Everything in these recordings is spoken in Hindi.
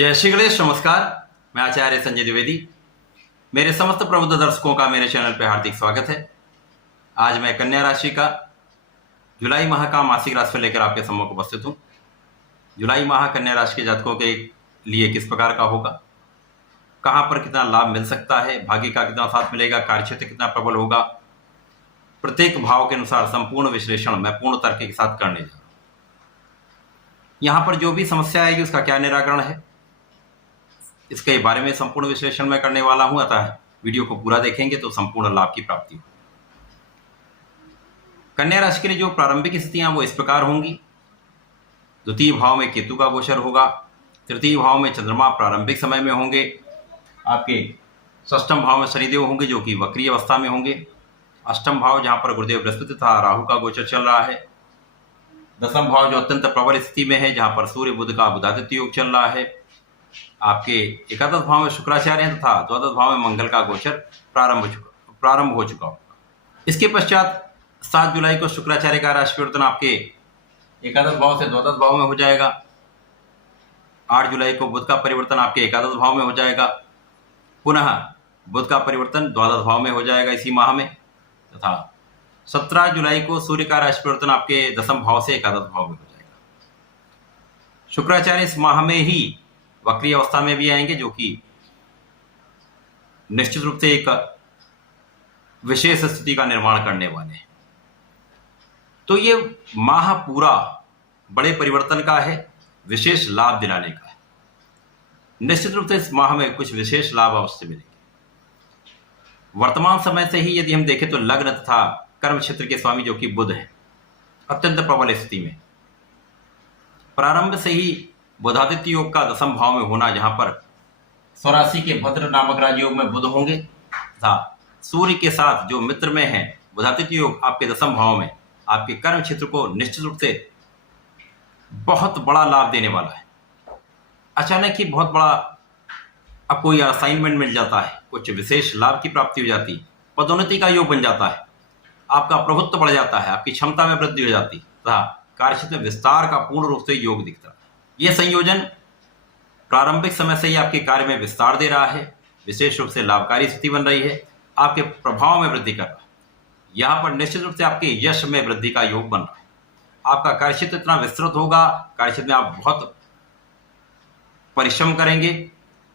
जय श्री गणेश। नमस्कार, मैं आचार्य संजय द्विवेदी। मेरे समस्त प्रबुद्ध दर्शकों का मेरे चैनल पर हार्दिक स्वागत है। आज मैं कन्या राशि का जुलाई माह का मासिक राशिफल लेकर आपके सम्मुख उपस्थित हूँ। जुलाई माह कन्या राशि के जातकों के लिए किस प्रकार का होगा, कहाँ पर कितना लाभ मिल सकता है, भाग्य का कितना साथ मिलेगा, कार्यक्षेत्र कितना प्रबल होगा, प्रत्येक भाव के अनुसार संपूर्ण विश्लेषण मैं पूर्ण तर्क के साथ करने जा रहा हूँ। यहाँ पर जो भी समस्या आएगी उसका क्या निराकरण है, इसके बारे में संपूर्ण विश्लेषण मैं करने वाला हूं। अतः वीडियो को पूरा देखेंगे तो संपूर्ण लाभ की प्राप्ति होगी। कन्या राशि के लिए जो प्रारंभिक स्थितियां वो इस प्रकार होंगी। द्वितीय भाव में केतु का गोचर होगा, तृतीय भाव में चंद्रमा प्रारंभिक समय में होंगे, आपके षष्ठम भाव में शनिदेव होंगे जो कि वक्रीय अवस्था में होंगे, अष्टम भाव जहां पर गुरुदेव बृहस्पति तथा राहु का गोचर चल रहा है, दसम भाव जो अत्यंत प्रबल स्थिति में है जहां पर सूर्य बुध का बुधादित्य योग चल रहा है, आपके एकादश भाव में शुक्राचार्य हैं तथा द्वादश भाव में मंगल का गोचर प्रारंभ हो चुका होगा। इसके पश्चात 7 जुलाई को शुक्राचार्य का राशि परिवर्तन आपके एकादश भाव से द्वादश भाव में हो जाएगा। 8 जुलाई को बुध का परिवर्तन आपके एकादश भाव में हो जाएगा। पुनः बुध का परिवर्तन द्वादश भाव में हो जाएगा इसी माह में, तथा 17 जुलाई को सूर्य का राशि परिवर्तन आपके दसम भाव से एकादश भाव में हो जाएगा। शुक्राचार्य इस माह में ही वक्रीय अवस्था में भी आएंगे जो कि निश्चित रूप से एक विशेष स्थिति का निर्माण करने वाले हैं। तो ये माह पूरा बड़े परिवर्तन का है, विशेष लाभ दिलाने का है। निश्चित रूप से इस माह में कुछ विशेष लाभ अवश्य मिलेंगे। वर्तमान समय से ही यदि हम देखें तो लग्न तथा कर्म क्षेत्र के स्वामी जो कि बुध है, अत्यंत प्रबल स्थिति में प्रारंभ से ही बुधादित्य योग का दसम भाव में होना, जहां पर स्वराशि के भद्र नामक राजयोग में बुध होंगे तथा सूर्य के साथ जो मित्र में है बुधादित्य योग आपके दसम भाव में, आपके कर्म क्षेत्र को निश्चित रूप से बहुत बड़ा लाभ देने वाला है। अचानक ही बहुत बड़ा अब कोई असाइनमेंट मिल जाता है, कुछ विशेष लाभ की प्राप्ति हो जाती है, पदोन्नति का योग बन जाता है, आपका प्रभुत्व बढ़ जाता है, आपकी क्षमता में वृद्धि हो जाती है तथा कार्यक्षेत्र में विस्तार का पूर्ण रूप से योग दिखता है। यह संयोजन प्रारंभिक समय से ही आपके कार्य में विस्तार दे रहा है, विशेष रूप से लाभकारी स्थिति बन रही है, आपके प्रभाव में वृद्धि कर रहा है। यहाँ पर निश्चित रूप से आपके यश में वृद्धि का योग बन रहा है। आपका कार्यक्षेत्र इतना विस्तृत होगा, कार्यक्षेत्र में आप बहुत परिश्रम करेंगे,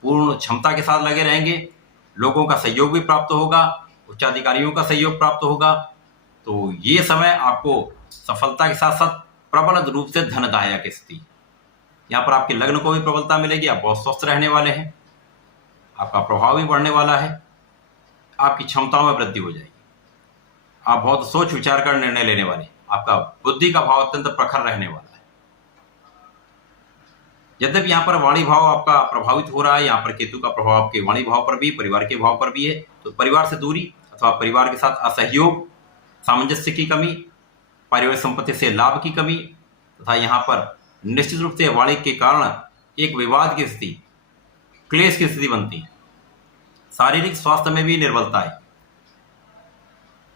पूर्ण क्षमता के साथ लगे रहेंगे, लोगों का सहयोग भी प्राप्त होगा, उच्चाधिकारियों का सहयोग प्राप्त होगा। तो ये समय आपको सफलता के साथ साथ प्रबल रूप से धनदायक स्थिति, यहाँ पर आपके लग्न को भी प्रबलता मिलेगी, आप बहुत स्वस्थ रहने वाले हैं, आपका प्रभाव भी बढ़ने वाला है, आपकी क्षमताओं में वृद्धि हो जाएगी, आप बहुत सोच विचार कर निर्णय लेने वाले, आपका बुद्धि का भाव अत्यंत प्रखर रहने वाला है। यद्यपि यहाँ पर वाणी भाव आपका प्रभावित हो रहा है, यहाँ पर केतु का प्रभाव आपके वाणी भाव पर भी, परिवार के भाव पर भी है, तो परिवार से दूरी अथवा परिवार के साथ असहयोग, सामंजस्य की कमी, पारिवारिक संपत्ति से लाभ की कमी तथा यहाँ पर निश्चित रूप से वाणी के कारण एक विवाद की स्थिति, क्लेश की स्थिति बनती है। शारीरिक स्वास्थ्य में भी निर्बलता है,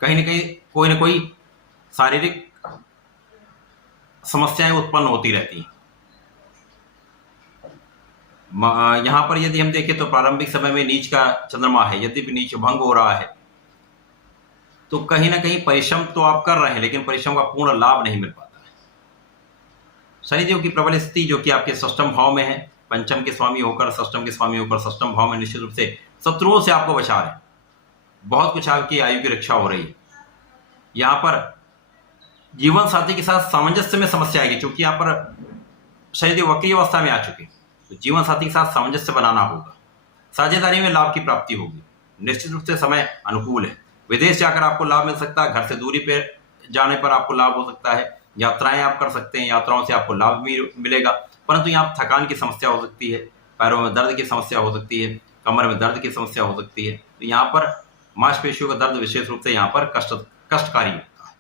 कहीं न कहीं कोई न कोई शारीरिक समस्याएं उत्पन्न होती रहती हैं। यहां पर यदि हम देखें तो प्रारंभिक समय में नीच का चंद्रमा है, यद्यपि नीच भंग हो रहा है तो कहीं ना कहीं परिश्रम तो आप कर रहे हैं, लेकिन परिश्रम का पूर्ण लाभ नहीं मिल पाता है। शनिदेव की प्रबल स्थिति जो कि आपके षष्ठम भाव में है, पंचम के स्वामी होकर षष्ठम के स्वामी होकर षष्ठम भाव में निश्चित रूप से शत्रुओं से आपको बचा रहे हैं। बहुत कुछ आपकी आयु की रक्षा हो रही है। यहाँ पर जीवन साथी के साथ सामंजस्य में समस्या आएगी, क्योंकि यहाँ पर शनिदेव वक्रीय अवस्था में आ चुके हैं, तो जीवन साथी के साथ सामंजस्य बनाना होगा। साझेदारी में लाभ की प्राप्ति होगी, निश्चित रूप से समय अनुकूल है। विदेश जाकर आपको लाभ मिल सकता है, घर से दूरी पर जाने पर आपको लाभ हो सकता है, यात्राएं आप कर सकते हैं, यात्राओं से आपको लाभ भी मिलेगा। परंतु यहाँ थकान की समस्या हो सकती है, पैरों में दर्द की समस्या हो सकती है, कमर में दर्द की समस्या हो सकती है। तो यहाँ पर मांसपेशियों का दर्द विशेष रूप से यहाँ पर कष्टकारी होता है।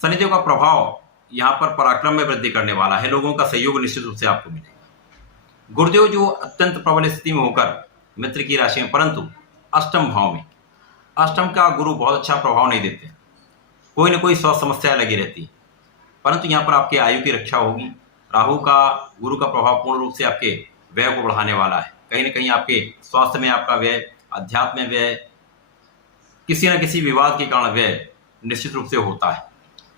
शनिदेव का प्रभाव यहाँ पर पराक्रम में वृद्धि करने वाला है, लोगों का सहयोग निश्चित रूप से आपको मिलेगा। गुरुदेव जो अत्यंत प्रबल स्थिति में होकर मित्र की राशि में, परंतु अष्टम भाव में, अष्टम का गुरु बहुत अच्छा प्रभाव नहीं देते, कोई ना कोई स्वास्थ्य समस्या लगी रहती है, परंतु यहाँ पर आपके आयु की रक्षा होगी। राहु का गुरु का प्रभाव पूर्ण रूप से आपके व्यय को बढ़ाने वाला है। कहीं ना कहीं आपके स्वास्थ्य में आपका व्यय, अध्यात्म में व्यय, किसी न किसी विवाद के कारण व्यय निश्चित रूप से होता है।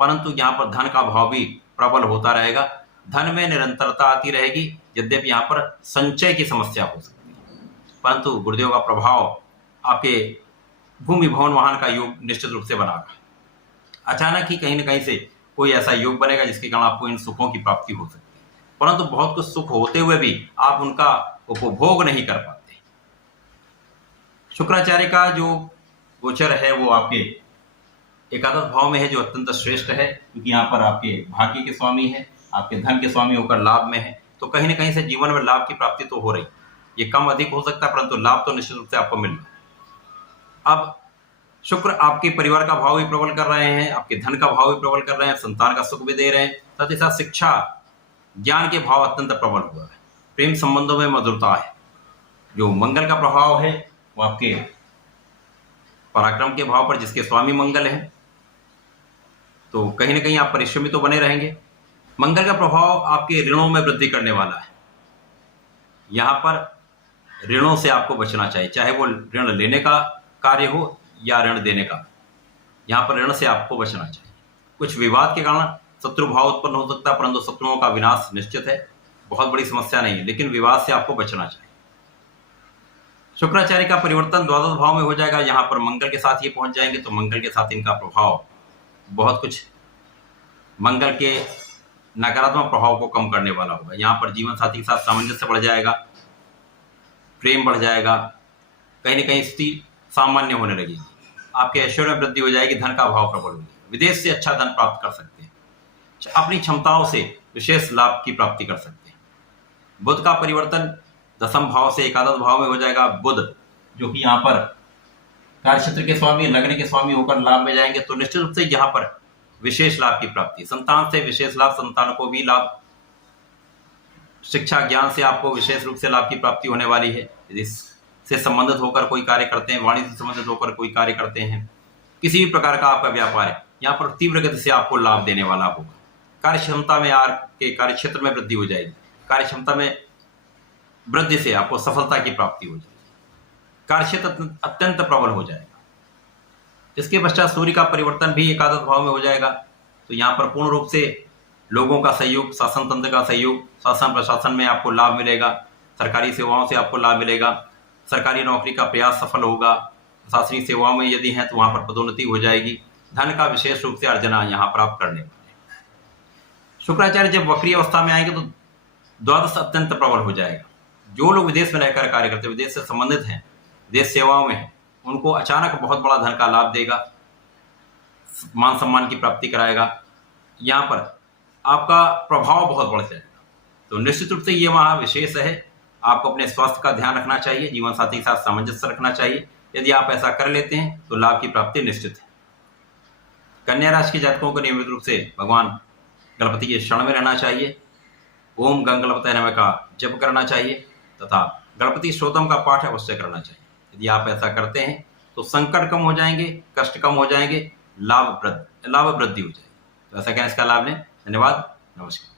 परंतु यहाँ पर धन का भाव भी प्रबल होता रहेगा, धन में निरंतरता आती रहेगी। यद्यपि यहाँ पर संचय की समस्या हो सकती है, परंतु गुरुदेव का प्रभाव आपके भूमि भवन वाहन का योग निश्चित रूप से बनागा। अचानक ही कहीं न कहीं से कोई ऐसा योग बनेगा जिसके कारण आपको इन सुखों की प्राप्ति हो सकती है, परंतु बहुत कुछ सुख होते हुए भी आप उनका उपभोग नहीं कर पाते। शुक्राचार्य का जो गोचर है वो आपके एकादश भाव में है, जो अत्यंत श्रेष्ठ है, क्योंकि यहाँ पर आपके भाग्य के स्वामी है, आपके धन के स्वामी होकर लाभ में है। तो कहीं ना कहीं से जीवन में लाभ की प्राप्ति तो हो रही, ये कम अधिक हो सकता है, परंतु लाभ तो निश्चित रूप से आपको मिल रहा है। अब शुक्र आपके परिवार का भाव भी प्रबल कर रहे हैं, आपके धन का भाव भी प्रबल कर रहे हैं, संतान का सुख भी दे रहे हैं, साथ ही साथ शिक्षा ज्ञान के भाव अत्यंत प्रबल हुआ है। प्रेम संबंधों में मधुरता है। जो मंगल का प्रभाव है वो आपके पराक्रम के भाव पर, जिसके स्वामी मंगल है, तो कहीं ना कहीं आप परिश्रमी तो बने रहेंगे। मंगल का प्रभाव आपके ऋणों में वृद्धि करने वाला है। यहाँ पर ऋणों से आपको बचना चाहिए, चाहे वो ऋण लेने का कार्य हो या ऋण देने का। यहाँ पर ऋण से आपको बचना चाहिए। कुछ विवाद के कारण शत्रु भाव उत्पन्न हो सकता है, परंतु शत्रुओं का विनाश निश्चित है, बहुत बड़ी समस्या नहीं है, लेकिन विवाद से आपको बचना चाहिए। शुक्राचार्य का परिवर्तन द्वादश भाव में हो जाएगा, यहाँ पर मंगल के साथ ये पहुंच जाएंगे, तो मंगल के साथ इनका प्रभाव बहुत कुछ मंगल के नकारात्मक प्रभाव को कम करने वाला होगा। यहाँ पर जीवन साथी के साथ सामंजस्य बढ़ जाएगा, प्रेम बढ़ जाएगा, कहीं न कहीं स्थिति सामान्य होने लगेगी, आपके ऐश्वर्य में वृद्धि हो जाएगी, धन का भाव प्रबल होगी, विदेश से अच्छा धन प्राप्त कर सकते हैं, अपनी क्षमताओं से विशेष लाभ की प्राप्ति कर सकते हैं। बुध का परिवर्तन दसम भाव से एकादश भाव में हो जाएगा। बुध जो कि यहाँ पर कार्यक्षेत्र के स्वामी, लग्न के स्वामी होकर लाभ में जाएंगे, तो निश्चित रूप से यहाँ पर विशेष लाभ की प्राप्ति, संतान से विशेष लाभ, संतान को भी लाभ, शिक्षा ज्ञान से आपको विशेष रूप से लाभ की प्राप्ति होने वाली है। इससे संबंधित होकर कोई कार्य करते हैं, वाणिज्य से संबंधित होकर कोई कार्य करते हैं, किसी भी प्रकार का आपका व्यापार है, यहाँ पर तीव्र गति से आपको लाभ देने वाला होगा। कार्य क्षमता में आपके कार्य क्षेत्र में वृद्धि हो जाएगी, कार्य क्षमता में वृद्धि से आपको सफलता की प्राप्ति हो जाएगी, कार्य क्षेत्र अत्यंत प्रबल हो जाएगा। इसके पश्चात सूर्य का परिवर्तन भी एकादश भाव में हो जाएगा, तो यहाँ पर पूर्ण रूप से लोगों का सहयोग, शासन तंत्र का सहयोग, शासन प्रशासन में आपको लाभ मिलेगा, सरकारी सेवाओं से आपको लाभ मिलेगा, सरकारी नौकरी का प्रयास सफल होगा, प्रशासनिक सेवाओं में यदि हैं तो वहाँ पर पदोन्नति हो जाएगी, धन का विशेष रूप से अर्जना यहाँ प्राप्त करने वाले। शुक्राचार्य जब वक्री अवस्था में आएंगे तो द्वादश अत्यंत प्रबल हो जाएगा। जो लोग विदेश में रहकर कार्य करते हैं, विदेश से संबंधित हैं, विदेश सेवाओं में हैं, उनको अचानक बहुत बड़ा धन का लाभ देगा, मान सम्मान की प्राप्ति कराएगा, यहाँ पर आपका प्रभाव बहुत बढ़ जाएगा। तो निश्चित रूप से ये माह विशेष है, आपको अपने स्वास्थ्य का ध्यान रखना चाहिए, जीवन साथी के साथ सामंजस्य रखना चाहिए। यदि आप ऐसा कर लेते हैं तो लाभ की प्राप्ति निश्चित है। कन्या राशि के जातकों को नियमित रूप से भगवान गणपति के शरण में रहना चाहिए, ओम गंग गणपतये नमः का जप करना चाहिए तथा गणपति स्तोत्रम का पाठ अवश्य करना चाहिए। यदि आप ऐसा करते हैं तो संकट कम हो जाएंगे, कष्ट कम हो जाएंगे, लाभ वृद्धि हो जाएगी। तो ऐसा कहने इसका लाभ लें। धन्यवाद, नमस्कार।